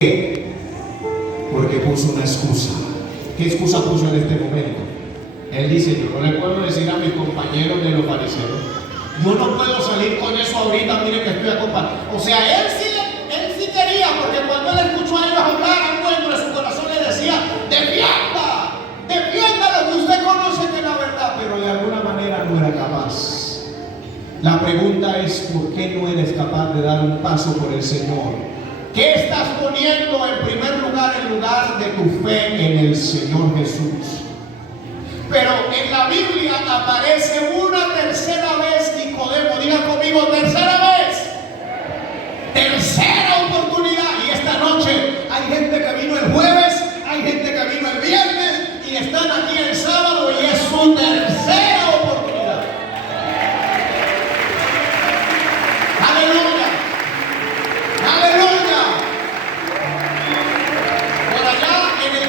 Porque puso una excusa. ¿Qué excusa puso en este momento? Él dice: yo no le puedo decir a mis compañeros de los fariseos, yo no puedo salir con eso ahorita, mire que estoy acompañado. O sea, él sí quería, porque cuando él escuchó a ellos hablar, algo dentro de su corazón le decía: defienda lo que usted conoce que es la verdad, pero de alguna manera no era capaz. La pregunta es: ¿por qué no eres capaz de dar un paso por el Señor? ¿Qué estás poniendo en primer lugar en lugar de tu fe en el Señor Jesús? Pero en la Biblia aparece una tercera vez Nicodemo. Diga conmigo: tercera vez. Tercera oportunidad. Y esta noche hay gente que vino el jueves, hay gente que vino el viernes y están aquí el sábado y es su tercera oportunidad. Aleluya. Aleluya.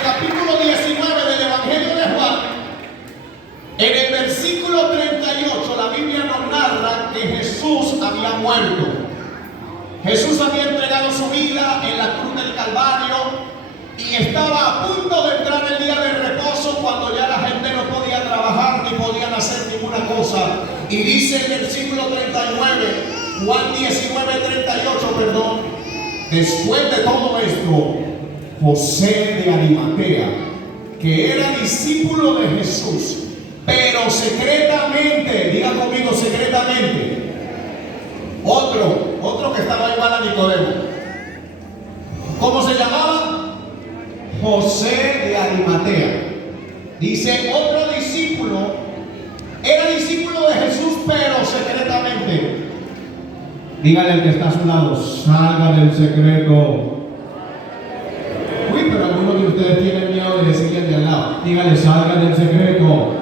Capítulo 19 del Evangelio de Juan, en el versículo 38, la Biblia nos narra que Jesús había muerto. Jesús había entregado su vida en la cruz del Calvario y estaba a punto de entrar el día de reposo, cuando ya la gente no podía trabajar ni podían hacer ninguna cosa. Y dice el versículo 39, Juan 19, 38, perdón: después de todo esto, José de Arimatea, que era discípulo de Jesús, pero secretamente, diga conmigo, secretamente, otro que estaba igual a Nicodemo. ¿Cómo se llamaba? José de Arimatea. Dice: otro discípulo, era discípulo de Jesús, pero secretamente. Dígale al que está a su lado: salga del secreto. Pero algunos de ustedes tienen miedo de decirle al de al lado: dígale, salga del secreto.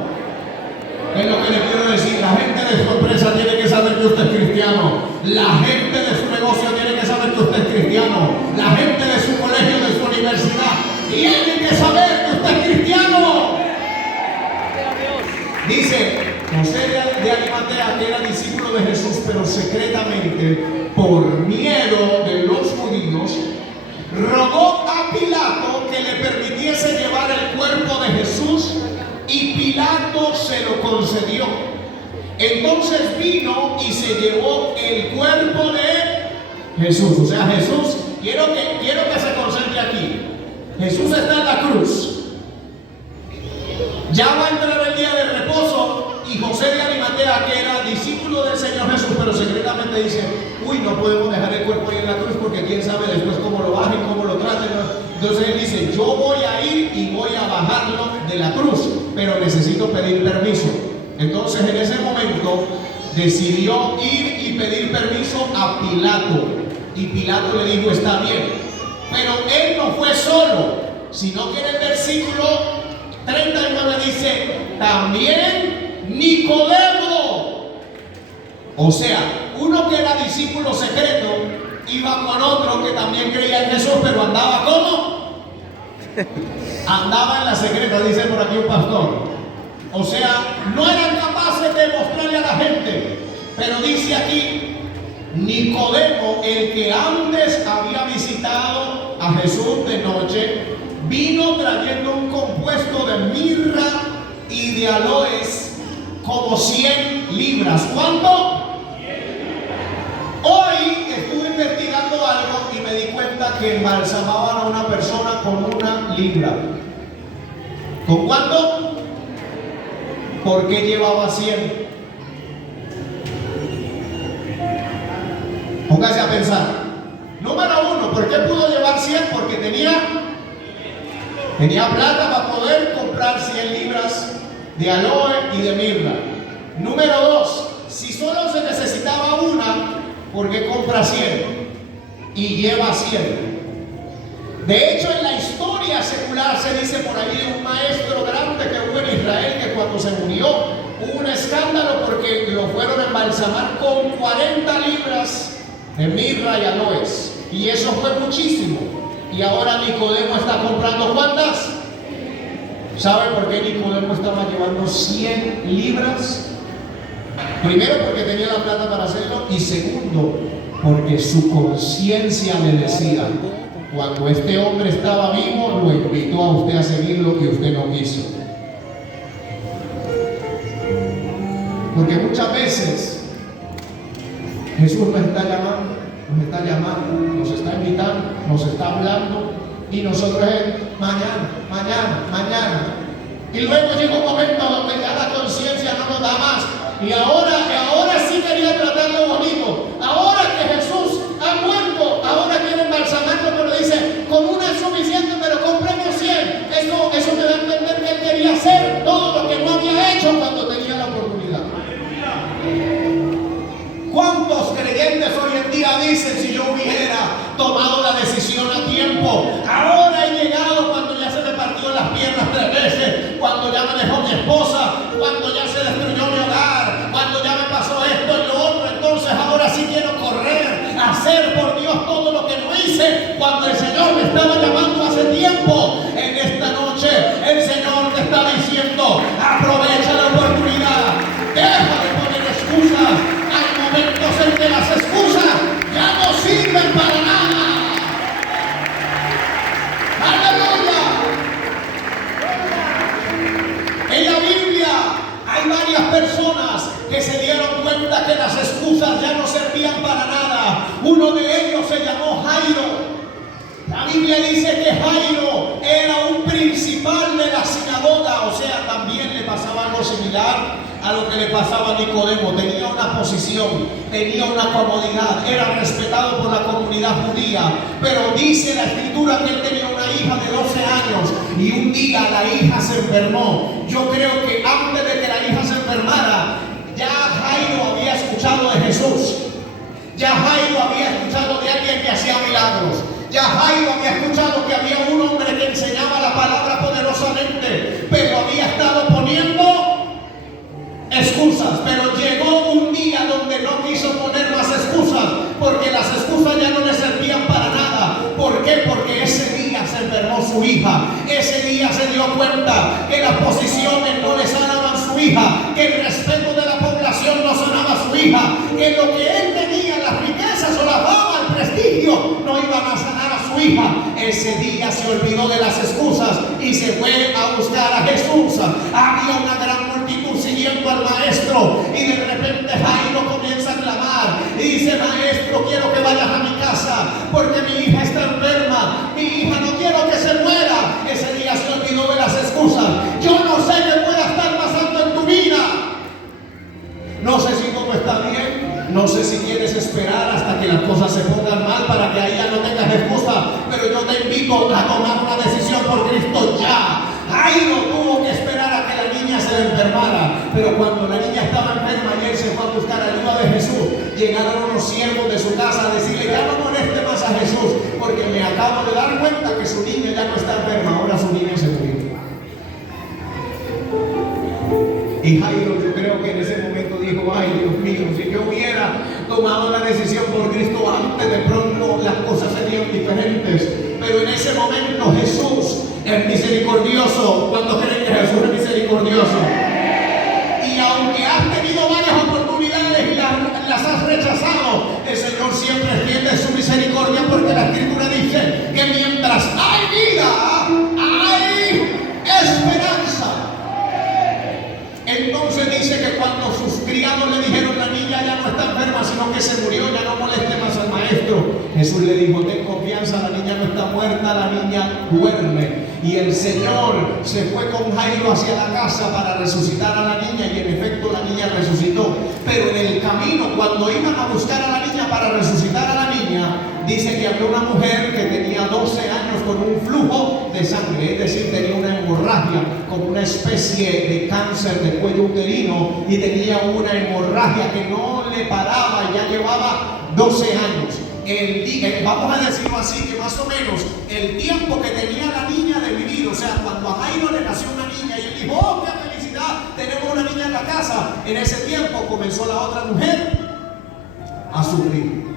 Es lo que le quiero decir. La gente de su empresa tiene que saber que usted es cristiano. La gente de su negocio tiene que saber que usted es cristiano. La gente de su colegio, de su universidad, tiene que saber que usted es cristiano. Dice José de Arimatea, que era discípulo de Jesús, pero secretamente, por miedo de los judíos, rogó a Pilato que le permitiese llevar el cuerpo de Jesús, y Pilato se lo concedió. Entonces vino y se llevó el cuerpo de Jesús. O sea, Jesús, quiero que se concentre aquí. Jesús está en la cruz. Ya va a entrar el día de reposo, y José de Arimatea, que era discípulo del Señor Jesús, pero secretamente dice: uy, no podemos dejar el cuerpo ahí en la cruz, porque quién sabe después cómo lo bajen, cómo lo traten. Entonces él dice: yo voy a ir y voy a bajarlo de la cruz, pero necesito pedir permiso. Entonces en ese momento decidió ir y pedir permiso a Pilato, y Pilato le dijo: está bien. Pero él no fue solo, sino que en el versículo 39 dice: también Nicodemo. O sea, uno que era discípulo secreto iba con otro que también creía en Jesús, pero andaba ¿cómo? Andaba en la secreta, dice por aquí un pastor. O sea, no eran capaces de mostrarle a la gente. Pero dice aquí: Nicodemo, el que antes había visitado a Jesús de noche, vino trayendo un compuesto de mirra y de aloes, como 100 libras. ¿Cuánto? Hoy estuve investigando algo y me di cuenta que embalsamaban a una persona con 1 libra. ¿Con cuánto? ¿Por qué llevaba 100? Póngase a pensar. Número 1, ¿por qué pudo llevar 100? Porque tenía plata para poder comprar 100 libras de aloe y de mirra. Número 2, si solo se necesitaba una, ¿por qué compra 100? Y lleva 100. De hecho, en la historia secular se dice por ahí de un maestro grande que hubo en Israel, que cuando se murió hubo un escándalo porque lo fueron a embalsamar con 40 libras de mirra y aloes. Y eso fue muchísimo. Y ahora Nicodemo está comprando ¿cuántas? ¿Sabe por qué Nicodemo estaba llevando 100 libras? Primero, porque tenía la plata para hacerlo, y segundo, porque su conciencia le decía: cuando este hombre estaba vivo, lo invitó a usted a seguir lo que usted no quiso. Porque muchas veces Jesús nos está llamando, nos está invitando, nos está hablando, y nosotros es mañana. Y luego llega un momento donde ya la conciencia no nos da más. Y ahora sí quería tratarlo bonito. Ahora que Jesús ha muerto, ahora quiere embalsamarlo, pero dice, con una es suficiente, pero compremos 100. Eso me da a entender que él quería hacer todo lo que no había hecho cuando tenía la oportunidad. ¿Cuántos creyentes hoy en día dicen, si yo hubiera tomado la decisión a tiempo, ahora he llegado cuando ya se me partió las piernas 3 veces, cuando ya me dejó mi esposa, cuando ya se destruyó mi hogar, cuando ya me pasó esto y lo otro, entonces ahora sí quiero correr, hacer por Dios todo lo que no hice cuando el Señor me estaba llamando hace tiempo? En esta noche el Señor te está diciendo, aprovecha la oportunidad, deja de poner excusas. Hay momentos en que las excusas ya no sirven para nada. ¡Aleluya! En la Biblia hay varias personas que se dieron cuenta que las excusas ya no servían para nada. Uno de ellos se llamó Jairo. La Biblia dice que Jairo era un principal de la sinagoga, o sea, también le pasaba algo similar a lo que le pasaba a Nicodemo. Tenía una posición, tenía una comodidad, era respetado por la comunidad judía, pero dice la escritura que él tenía una hija de 12 años y un día la hija se enfermó. Yo creo que antes de que la hija se enfermara, ya Jairo había escuchado de Jesús, ya Jairo había escuchado de alguien que hacía milagros, ya Jairo había escuchado que había un hombre que enseñaba la palabra poderosamente, pero había estado poniendo excusas. Pero llegó un día donde no quiso poner más excusas, porque las excusas ya no le servían para nada. ¿Por qué? Porque ese día se enfermó su hija, ese día se dio cuenta que las posiciones no le sanaban a su hija, que el respeto de la población no sanaba a su hija, que lo que él tenía, las riquezas o la fama, el prestigio, no iban a sanar a su hija. Ese día se olvidó de las excusas y se fue a buscar a Jesús. Había una gran multitud siguiendo al maestro, y de repente Jairo comienza a clamar y dice: maestro, quiero que vayas a mi casa porque mi hija está enferma, mi hija no quiero que se muera. Ese día se olvidó de las excusas. Yo no sé qué pueda estar pasando en tu vida, no sé si todo está bien, no sé si quieres esperar hasta que las cosas se pongan mal para que ahí ya no tengas excusa, pero yo te invito a tomar una decisión por Cristo ya. Jairo tuvo que esperar a que la niña se le enfermara, pero cuando la niña estaba enferma y él se fue a buscar ayuda de Jesús, llegaron unos siervos de su casa a decirle: ya no moleste más a Jesús, porque me acabo de dar cuenta que su niña ya no está enferma, ahora su niña se murió. Y Jairo, yo creo que en ese momento dijo: ay, Dios mío, si yo hubiera tomado la decisión por Cristo antes, de pronto las cosas serían diferentes. Pero en ese momento Jesús es misericordioso. ¿Cuántos creen que Jesús es misericordioso? Y aunque has tenido varias oportunidades y las has rechazado, el Señor siempre extiende su misericordia, porque la Escritura dice que mientras hay vida, hay esperanza. Entonces dice que cuando sus criados le dijeron: la niña ya no está enferma, sino que se murió, ya no moleste más al maestro, Jesús le dijo: ten confianza, la niña no está muerta, la niña duerme. Y el Señor se fue con Jairo hacia la casa para resucitar a la niña, y en efecto la niña resucitó. Pero en el camino, cuando iban a buscar a la niña para resucitar a la niña, dice que había una mujer que tenía 12 años con un flujo de sangre, es decir, tenía una hemorragia, como una especie de cáncer de cuello uterino, y tenía una hemorragia que no le paraba, ya llevaba 12 años. Vamos a decirlo así, que más o menos el tiempo que tenía la niña de vivir, o sea, cuando a Jairo le nació una niña y él dijo: oh, qué felicidad, tenemos una niña en la casa, en ese tiempo comenzó la otra mujer a sufrir.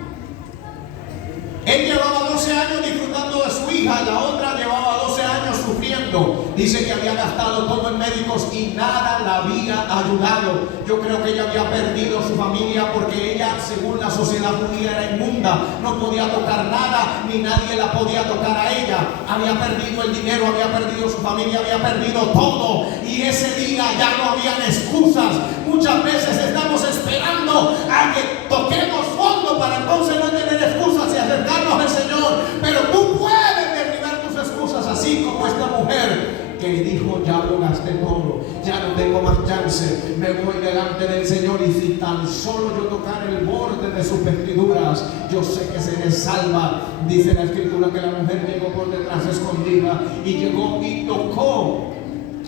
Él llevaba 12 años disfrutando de su hija, la otra llevaba 12 años sufriendo. Dice que había gastado todo en médicos y nada la había ayudado. Yo creo que ella había perdido su familia porque ella, según la sociedad judía, era inmunda. No podía tocar nada, ni nadie la podía tocar a ella. Había perdido el dinero, había perdido su familia, había perdido todo. Y ese día ya no habían excusas. Muchas veces estamos esperando a que toquemos fondo para entonces no tener excusas y acercarnos al Señor. Pero tú puedes derribar tus excusas, así como esta mujer que dijo: ya lo gasté todo, ya no tengo más chance, me voy delante del Señor, y si tan solo yo tocar el borde de sus vestiduras, yo sé que seré salva. Dice la Escritura que la mujer llegó por detrás escondida y llegó y tocó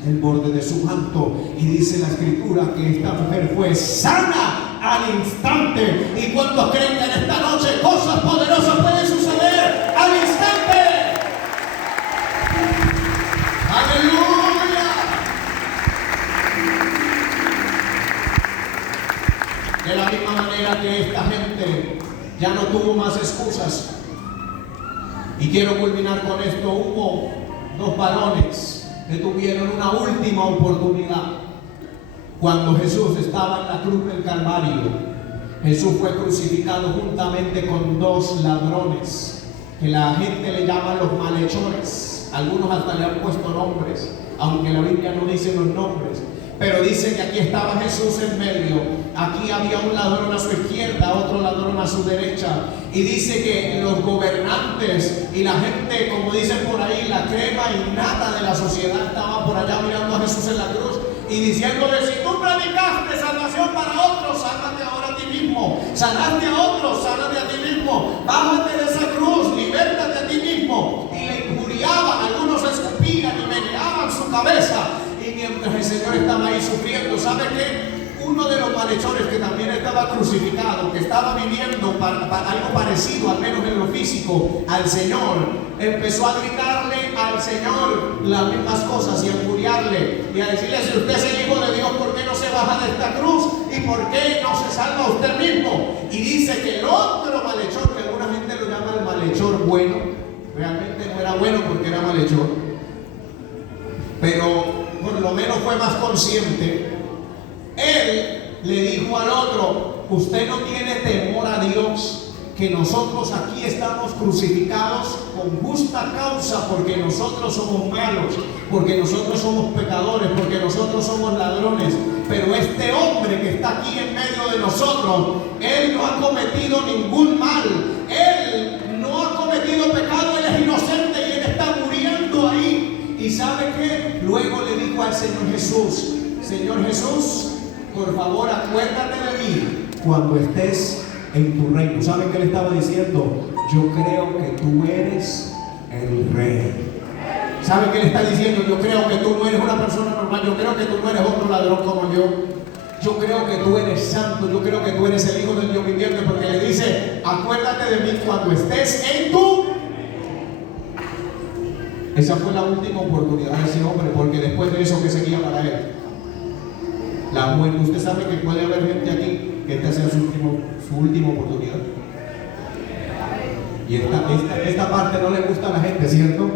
el borde de su manto, y dice la Escritura que esta mujer fue sana al instante. ¿Y cuántos creen que en esta noche cosas poderosas pueden suceder al instante? ¡Aleluya! De la misma manera que esta gente ya no tuvo más excusas. Y quiero culminar con esto. Hubo dos varones que tuvieron una última oportunidad. Cuando Jesús estaba en la cruz del Calvario, Jesús fue crucificado juntamente con dos ladrones, que la gente le llama los malhechores. Algunos hasta le han puesto nombres, aunque la Biblia no dice los nombres. Pero dice que aquí estaba Jesús en medio. Aquí había un ladrón a su izquierda, otro ladrón a su derecha. Y dice que los gobernantes y la gente, como dicen por ahí, la crema y nata de la sociedad, estaban por allá mirando a Jesús en la cruz y diciéndole: si tú predicaste salvación para otros, sánate ahora a ti mismo. Sanaste a otros, sánate a ti mismo. Bájate de esa cruz, libértate a ti mismo. Y le injuriaban, algunos escupían y meneaban su cabeza. Y mientras el Señor estaba ahí sufriendo, ¿sabe qué? Uno de los malhechores, que también estaba crucificado, que estaba viviendo algo parecido, al menos en lo físico, al Señor, empezó a gritarle al Señor las mismas cosas y a injuriarle y a decirle: si usted es el Hijo de Dios, ¿por qué no se baja de esta cruz? ¿Y por qué no se salva usted mismo? Y dice que el otro malhechor, que alguna gente lo llama el malhechor bueno, realmente no era bueno porque era malhechor, pero por lo menos fue más consciente. Él le dijo al otro: usted no tiene temor a Dios, que nosotros aquí estamos crucificados con justa causa, porque nosotros somos malos, porque nosotros somos pecadores, porque nosotros somos ladrones. Pero este hombre que está aquí en medio de nosotros, él no ha cometido ningún mal, él no ha cometido pecado, él es inocente y él está muriendo ahí. ¿Y sabe qué? Luego le dijo al Señor Jesús: Señor Jesús, por favor, acuérdate de mí cuando estés en tu reino. ¿Sabe qué le estaba diciendo? Yo creo que tú eres el rey. ¿Sabe qué le está diciendo? Yo creo que tú no eres una persona normal. Yo creo que tú no eres otro ladrón como yo. Yo creo que tú eres santo. Yo creo que tú eres el Hijo del Dios viviente, porque le dice: acuérdate de mí cuando estés en tu... Esa fue la última oportunidad de ese hombre, porque después de eso, ¿qué seguía para él? La muerte. Usted sabe que puede haber gente aquí que esta sea su última oportunidad. Y esta parte no le gusta a la gente, ¿cierto?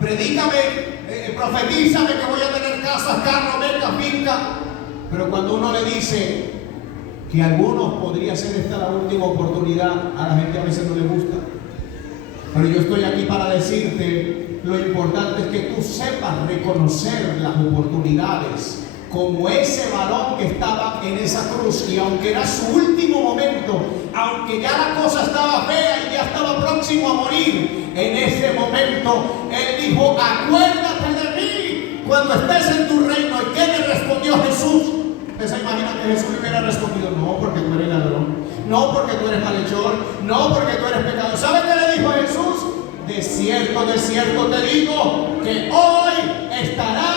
Predícame, profetízame que voy a tener casas, carros, becas, finca. Pero cuando uno le dice que a algunos podría ser esta la última oportunidad, a la gente a veces no le gusta. Pero yo estoy aquí para decirte: lo importante es que tú sepas reconocer las oportunidades, como ese varón que estaba en esa cruz. Y aunque era su último momento, aunque ya la cosa estaba fea y ya estaba próximo a morir, en ese momento él dijo: acuérdate de mí cuando estés en tu reino. ¿Y qué le respondió Jesús? ¿Usted se imagina que Jesús le hubiera respondido: no, porque tú eres ladrón, no, porque tú eres malhechor, no, porque tú eres pecador? ¿Sabe qué le dijo Jesús? De cierto te digo que hoy estarás